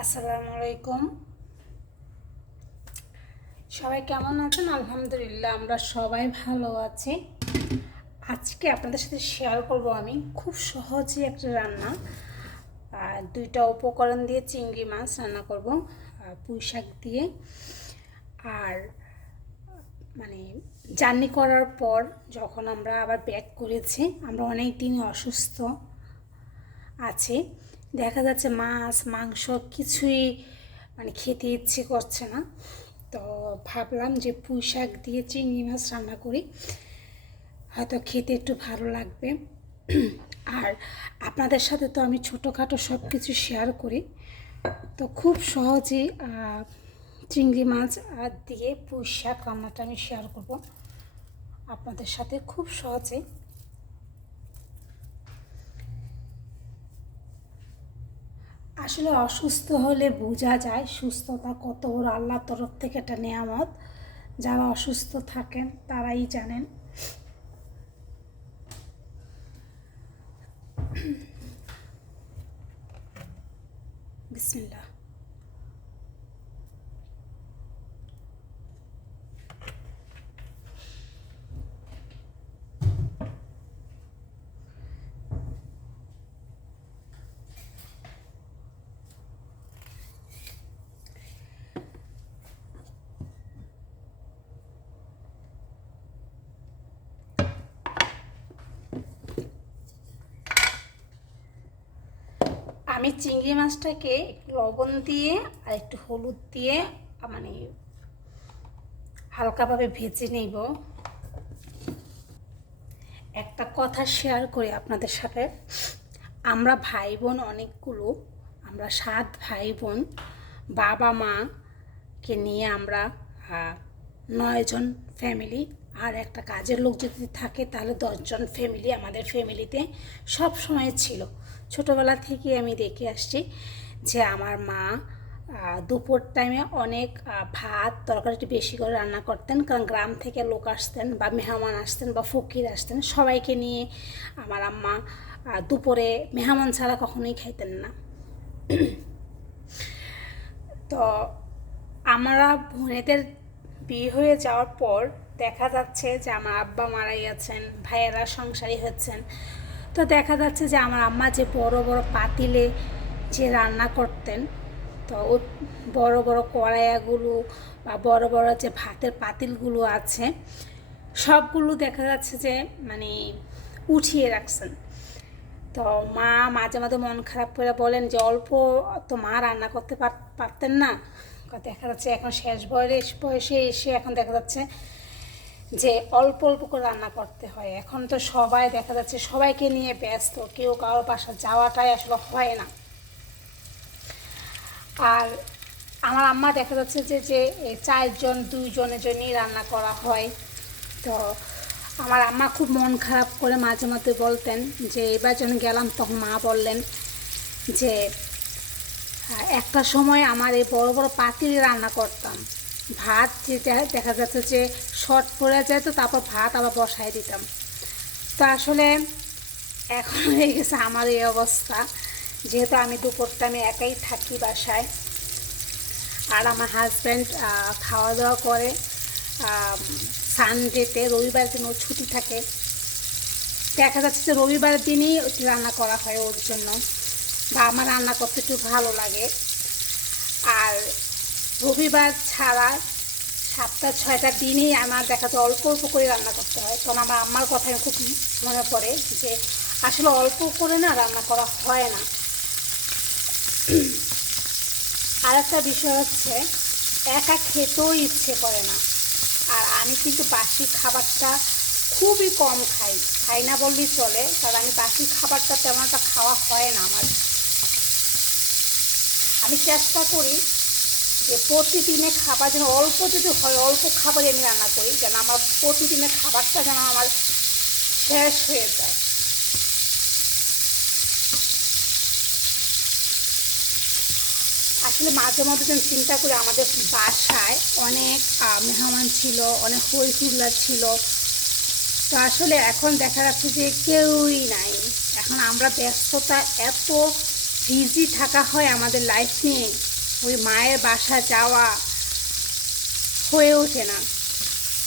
আসসালামু আলাইকুম। সবাই কেমন আছেন? আলহামদুলিল্লাহ, আমরা সবাই ভালো আছি। আজকে আপনাদের সাথে শেয়ার করব আমি খুব সহজে একটা রান্না। দুইটা উপকরণ দিয়ে চিংড়ি মাছ রান্না করব, পুঁই শাক দিয়ে। আর মানে জার্নি করার পর যখন আমরা আবার ব্যাক করেছি, আমরা অনেক দিন অসুস্থ আছে, দেখা যাচ্ছে মাছ মাংস কিছুই খেতে ইচ্ছে করছে না। তো ভাবলাম যে পুঁই শাক দিয়ে চিংড়ি মাছ রান্না করি, হয়তো খেতে একটু ভালো লাগবে। আর আপনাদের সাথে তো আমি ছোটোখাটো সব কিছু শেয়ার করি, তো খুব সহজেই চিংড়ি মাছ দিয়ে পুঁই শাক রান্নাটা আমি শেয়ার করব আপনাদের সাথে খুব সহজে। আসলে অসুস্থ হলে বোঝা যায় সুস্থতা কত বড় আল্লাহর তরফ থেকে একটা নেয়ামত। যারা অসুস্থ থাকেন তারাই জানেন। বিসমিল্লাহ। আমি চিংড়ি মাছটাকে একটু লবণ দিয়ে আর একটু হলুদ দিয়ে মানে হালকাভাবে ভেজে নেব। একটা কথা শেয়ার করি আপনাদের সাথে, আমরা ভাই বোন অনেকগুলো, আমরা 7 ভাই বোন, বাবা মাকে নিয়ে আমরা 9 জন ফ্যামিলি। আর একটা কাজের লোক যদি থাকে তাহলে 10 জন ফ্যামিলি আমাদের ফ্যামিলিতে সব সময় ছিল। ছোটোবেলা থেকে আমি দেখে আসছি যে আমার মা দুপুর টাইমে অনেক ভাত তরকারি একটু বেশি করে রান্না করতেন, কারণ গ্রাম থেকে লোক আসতেন বা মেহমান আসতেন বা ফকির আসতেন, সবাইকে নিয়ে আমার আম্মা দুপুরে মেহমান ছাড়া কখনোই খাইতেন না। তো আমরা বোনেদের বিয়ে হয়ে যাওয়ার পর দেখা যাচ্ছে যে আমার আব্বা মারা গেছেন, ভাইয়েরা সংসারী হচ্ছেন। তো দেখা যাচ্ছে যে আমার আম্মা যে বড় বড় পাতিলে যে রান্না করতেন, তো ওই বড় বড় কড়াইয়াগুলো বা বড় বড় যে ভাতের পাতিলগুলো আছে সবগুলো দেখা যাচ্ছে যে উঠিয়ে রাখছেন। তো মা মাঝে মাঝে মন খারাপ করে বলেন যে অল্প তো মা রান্না করতে পারতেন না। দেখা যাচ্ছে এখন শেষ বয়সে এসে এখন দেখা যাচ্ছে যে অল্প অল্প করে রান্না করতে হয়। এখন তো সবাই দেখা যাচ্ছে সবাইকে নিয়ে ব্যস্ত, কেউ কারোর বাসা যাওয়াটাই আসলে হয় না। আর আমার আম্মা দেখা যাচ্ছে যে 4 জন 2 জনের জন্যই রান্না করা হয়। তো আমার আম্মা খুব মন খারাপ করে মাঝে মাঝে বলতেন যে এবার যখন গেলাম তখন মা বললেন যে একটা সময় আমার এই বড় বড় পাতিলে রান্না করতাম, ভাত যেটা দেখা যাচ্ছে যে শর্ট পড়ে যেত, তারপর ভাত আবার বসায় দিতাম। তো আসলে এখন হয়ে গেছে আমার এই অবস্থা, যেহেতু আমি দুপুর টাইমে একাই থাকি বাসায়, আর আমার হাজব্যান্ড খাওয়া দাওয়া করে সানডেতে, রবিবার দিন ওর ছুটি থাকে। দেখা যাচ্ছে যে রবিবার দিনই রান্না করা হয় ওর জন্য, বা আমার রান্না করতে একটু ভালো লাগে। আর রবিবার ছাড়া 7টা 6টা দিনেই আমার দেখা যায় অল্প অল্প করে রান্না করতে হয়। তখন আমার আম্মার কথাই খুব মনে পড়ে যে আসলে অল্প করে না রান্না করা হয় না। আর একটা বিষয় হচ্ছে একা খেতেও ইচ্ছে করে না। আর আমি কিন্তু বাসি খাবারটা খুবই কম খাই না বললেই চলে, কারণ আমি বাসি খাবারটা তেমন একটা খাওয়া হয় না আমার। আমি চেষ্টা করি যে প্রতিদিনে খাবার যেন অল্প যদি হয় অল্প খাবারই আমি রান্না করি, যেন আমার প্রতিদিনের খাবারটা যেন আমার শেষ হয়ে যায়। আসলে মাঝে মধ্যে যেন চিন্তা করি আমাদের বাসায় অনেক মেহমান ছিল, অনেক হই হুল্লা ছিল। তো আসলে এখন দেখা যাচ্ছে যে কেউই নাই, এখন আমরা ব্যস্ততা এত বিজি থাকা হয় আমাদের লাইফ নিয়ে, ওই মায়ের বাসা যাওয়া হয়ে ওঠে না।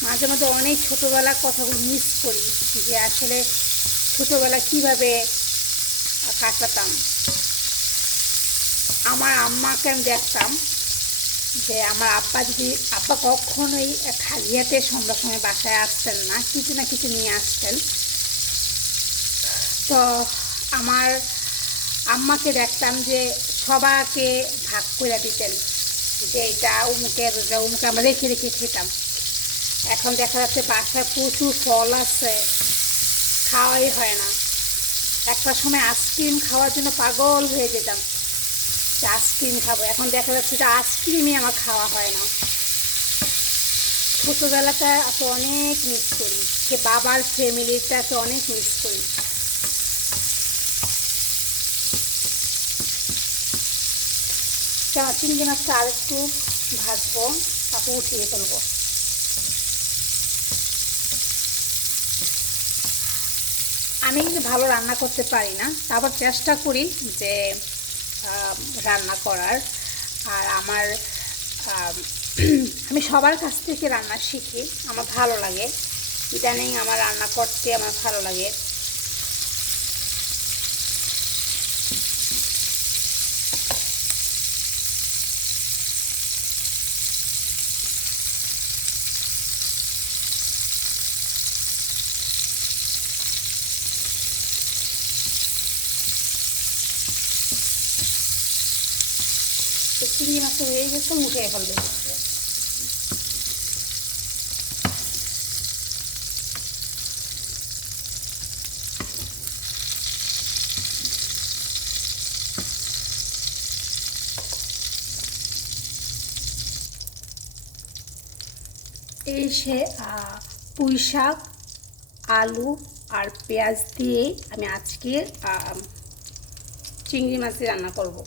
মাঝে মাঝে অনেক ছোটোবেলার কথাগুলো মিস করি, যে আসলে ছোটোবেলা কীভাবে কাটাতাম। আমার আম্মাকে আমি দেখতাম যে আমার আব্বা কখনোই খালি হাতে সন্ধ্যার সময় বাসায় আসতেন না, কিছু না কিছু নিয়ে আসতেন। তো আমার আম্মাকে দেখতাম যে সবাইকে ভাগ করে দিতেন, যে এটা উমুকের, উমুকে আমরা রেখে রেখে খেতাম। এখন দেখা যাচ্ছে বাসায় প্রচুর ফল আছে, খাওয়াই হয় না। একটা সময় আইসক্রিম খাওয়ার জন্য পাগল হয়ে যেতাম, যে আইসক্রিম খাবো। এখন দেখা যাচ্ছে যে আইসক্রিমই আমার খাওয়া হয় না। ছোটোবেলাটা তো অনেক মিস করি, যে বাবার ফ্যামিলিটাকে অনেক মিস করি। চিংড়ি মাছটা আর একটু ভাজবো, তারপর উঠিয়ে ফেলবো। আমি কিন্তু ভালো রান্না করতে পারি না, তারপর চেষ্টা করি যে রান্না করার। আর আমার আমি সবার কাছ থেকে রান্না শিখি, আমার ভালো লাগে। ইদানিং আমার রান্না করতে আমার ভালো লাগে। চিংড়ি মাছটা হয়ে গেছে, উঠিয়ে ফেলবে। এই সে পুঁই শাক, আলু আর পেঁয়াজ দিয়ে আমি আজকে চিংড়ি মাছ দিয়ে রান্না করব।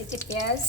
এই যে পেঁয়াজ,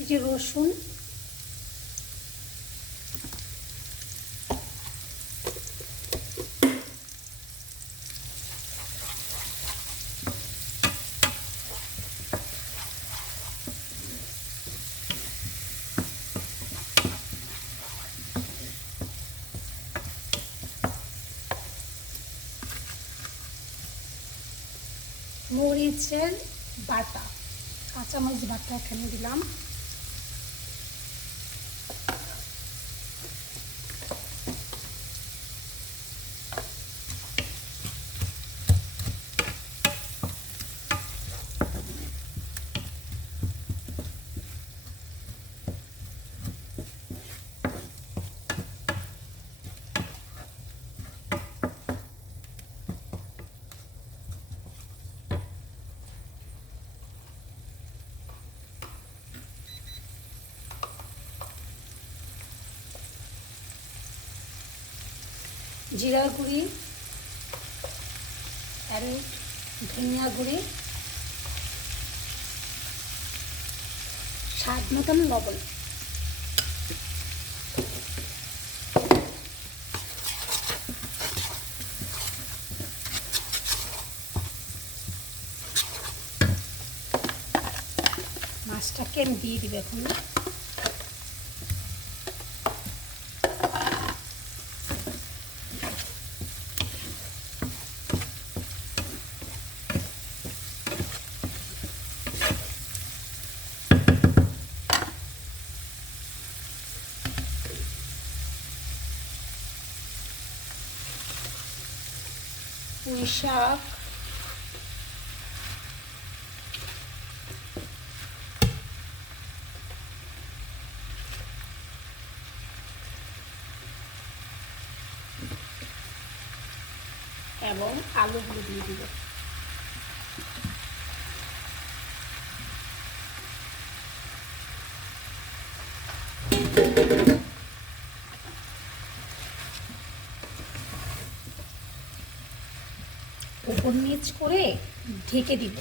এই যে রসুন, মরিচের বাটা, কাঁচামরিচ বাটা এখানে দিলাম। জিরা গুঁড়ি আর ধনিয়া গুঁড়ি, স্বাদ মতন লবণ। মাছটাকে আমি দিয়ে দিব এখন। পুঁই শাক, এবং আলুগুলো দিয়ে দিব। উপর নিচ করে ঢেকে দিব।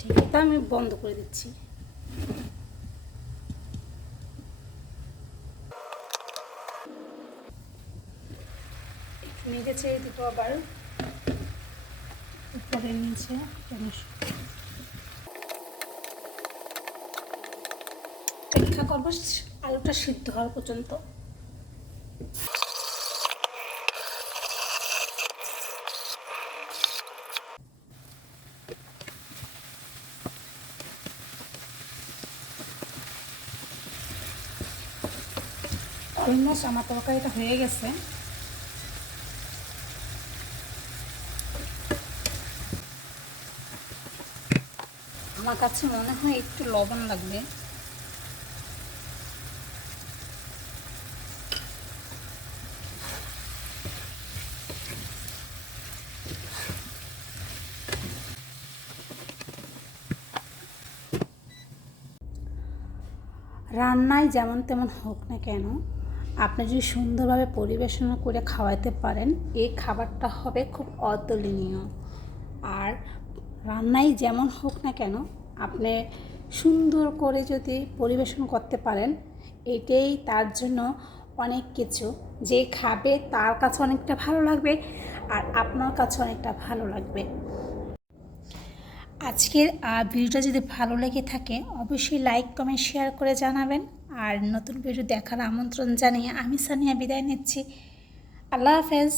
ঢেকে আমি বন্ধ করে দিচ্ছি। নেড়ে চেড়ে দিব আবার উপরে নিচে। অপেক্ষা করবো আলুটা সিদ্ধ হওয়ার পর্যন্ত। অলমোস্ট আমার তরকারিটা হয়ে গেছে। আমার কাছে মনে হয় একটু লবণ লাগবে। রান্নায় যেমন তেমন হোক না কেন, আপনি যদি সুন্দরভাবে পরিবেশনা করে খাওয়াতে পারেন, এই খাবারটা হবে খুব অতুলনীয়। আর রান্নায় যেমন হোক না কেন, আপনি সুন্দর করে যদি পরিবেশন করতে পারেন, এটাই তার জন্য অনেক কিছু। যে খাবে তার কাছে অনেকটা ভালো লাগবে, আর আপনার কাছে অনেকটা ভালো লাগবে। আজকের ভিডিওটা যদি ভালো লেগে থাকে অবশ্যই লাইক কমেন্ট শেয়ার করে জানাবেন। আর নতুন ভিডিও দেখার আমন্ত্রণ জানিয়ে আমি সানিয়া বিদায় নিচ্ছি। আল্লাহ হাফেজ।